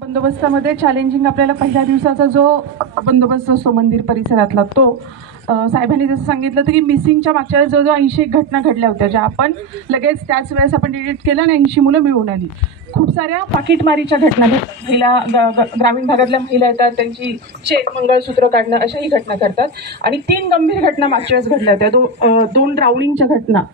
बंदोबस्तामध्ये challenging आपल्याला पहिल्या दिवसाचा जो बंदोबस्त असतो मंदिर परिसरातला तो साहेबांनी जसं सांगितलं होतं की मिसिंगच्या मागच्या वेळेस जवळजवळ 80 घटना घडल्या होत्या, ज्या आपण लगेच त्याच वेळेस आपण डिलीट केलं आणि 80 मुलं मिळून आली. खूप साऱ्या पाकिटमारीच्या घटना महिला ग्रामीण भागातल्या महिला येतात, त्यांची चेन मंगळसूत्र काढणं अशाही घटना करतात. आणि 3 गंभीर घटना मागच्या वेळेस घडल्या होत्या. 2 ड्राउनिंगच्या घटना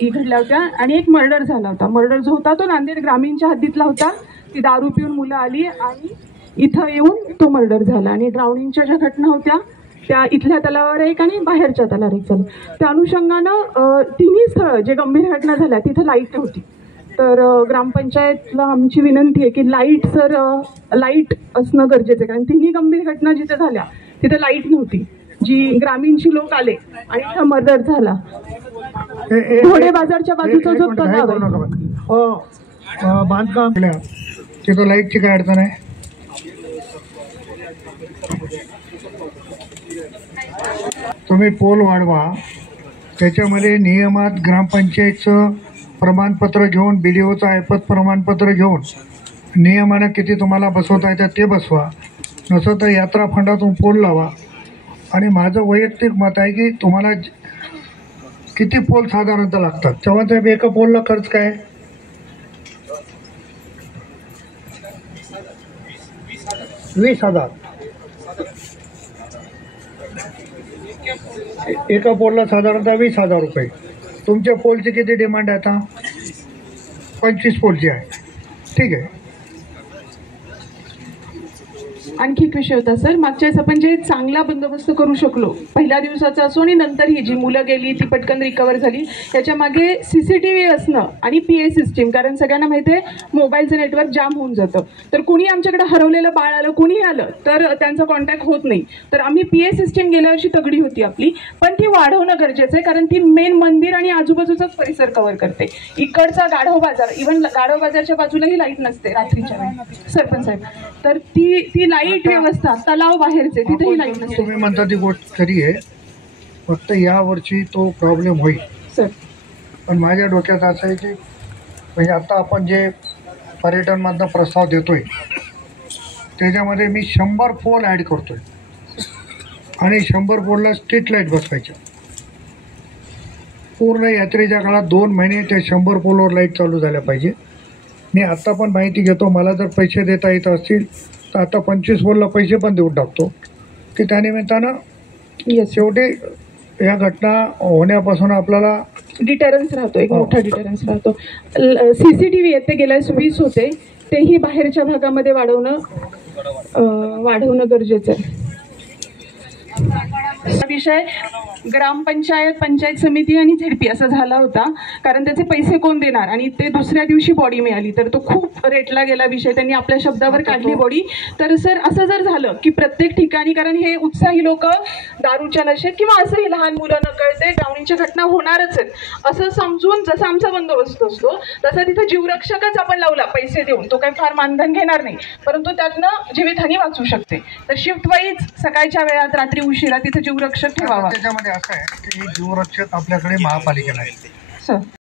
ही घडल्या होत्या आणि एक मर्डर झाला होता. मर्डर जो होता तो नांदेड ग्रामीणच्या हद्दीतला होता. ती दारू पिऊन मुलं आली आणि इथं येऊन तो मर्डर झाला. आणि ड्राउनिंगच्या ज्या घटना होत्या त्या इथल्या तलावावर एक आणि बाहेरच्या तलावावर एक झालं. त्या अनुषंगानं तिन्ही स्थळं जे गंभीर घटना झाल्या तिथं लाईट नव्हती. तर ग्रामपंचायतला आमची विनंती आहे की लाईट असणं गरजेचं आहे, कारण तिन्ही गंभीर घटना जिथे झाल्या तिथं लाईट नव्हती. जी ग्रामीणची लोक आले आणि इथं मर्डर झाला. घोडे बाजारच्या बाजूचा जो तलाव आहे बांधकाम तिथं लाईटची काय अडचण आहे? तुम्ही पोल वाढवा, त्याच्यामध्ये नियमात ग्रामपंचायतचं प्रमाणपत्र घेऊन BDOचं ऐपत प्रमाणपत्र घेऊन नियमानं किती तुम्हाला बसवता येतात ते बसवा. नसं तर यात्रा फंडातून पोल लावा. आणि माझं वैयक्तिक मत आहे की तुम्हाला किती पोल साधारणतः लागतात, तेव्हा ते एका पोलला खर्च काय? 20,000 एका पोलला साधारणतः 20,000 रुपये. तुमच्या पोलची किती डिमांड आहे आता? 25 पोलची आहे. ठीक आहे. आणखी एक विषय होता सर, मागच्या वेळेस आपण जे चांगला बंदोबस्त करू शकलो पहिल्या दिवसाचा असो आणि नंतर ही जी मुलं गेली ती पटकन रिकवर झाली, याच्या मागे CCTV असणं आणि PA सिस्टीम. कारण सगळ्यांना माहिती आहे मोबाईलचं नेटवर्क जाम होऊन जातं. तर कुणी आमच्याकडे हरवलेलं बाळ आलं, कुणी आलं तर त्यांचा कॉन्टॅक्ट होत नाही. तर आम्ही PA सिस्टीम गेल्या वर्षी तगडी होती आपली, पण ती वाढवणं गरजेचं आहे, कारण ती मेन मंदिर आणि आजूबाजूचाच परिसर कव्हर करते. इकडचा गाढव बाजार, इव्हन गाढव बाजारच्या बाजूलाही लाईट नसते रात्रीच्या वेळी सरपंच साहेब. तर ती लाईट व्यवस्था तलाव बाहेरचे तिथेही लाईट नसते. तुम्ही म्हणता ती गोष्ट खरी आहे, फक्त यावर्षी तो प्रॉब्लेम होईल सर. पण माझ्या डोक्यात असं आहे की म्हणजे आता आपण जे पर्यटनमधनं प्रस्ताव देतोय त्याच्यामध्ये मी 100 पोल ॲड करतोय आणि 100 पोलला स्ट्रीट लाईट बसवायच्या. पूर्ण यात्रेच्या काळात 2 महिने त्या 100 पोलवर लाईट चालू झाल्या पाहिजे. मी आत्ता पण माहिती घेतो, मला जर पैसे देता येत असतील तर आता 25 पोलला पैसे पण देऊन टाकतो की त्यानिमित्तानं शेवटी या घटना होण्यापासून आपल्याला डिटरन्स राहतो, एक मोठा डिटरन्स राहतो. CCTV येते गेल्या 20 होते, तेही बाहेरच्या भागामध्ये वाढवणं गरजेचं आहे. विषय ग्रामपंचायत, पंचायत समिती आणि ZP असा झाला होता, कारण त्याचे पैसे कोण देणार आणि ते दुसऱ्या दिवशी बॉडी मिळाली तर तो खूप रेटला गेला विषय. त्यांनी आपल्या शब्दावर काढली बॉडी. तर सर असं जर झालं की प्रत्येक ठिकाणी, कारण हे उत्साही लोक दारूच्या नशेत किंवा असंही लहान मुलं नकळते ड्राउनिंगच्या घटना होणारच आहेत असं समजून जसा आमचा बंदोबस्त असतो तसा तिथं जीवरक्षकच आपण लावला पैसे देऊन, तो काही फार मानधन घेणार नाही, परंतु त्यातनं जीवितहानी वाचू शकते. तर शिफ्ट वाईज सकाळच्या वेळात रात्री उशिरा तिथे जीवरक्षक ठेवावा. त्याच्यामध्ये असं आहे की जीवरक्षक आपल्याकडे महापालिकेला आहे सर.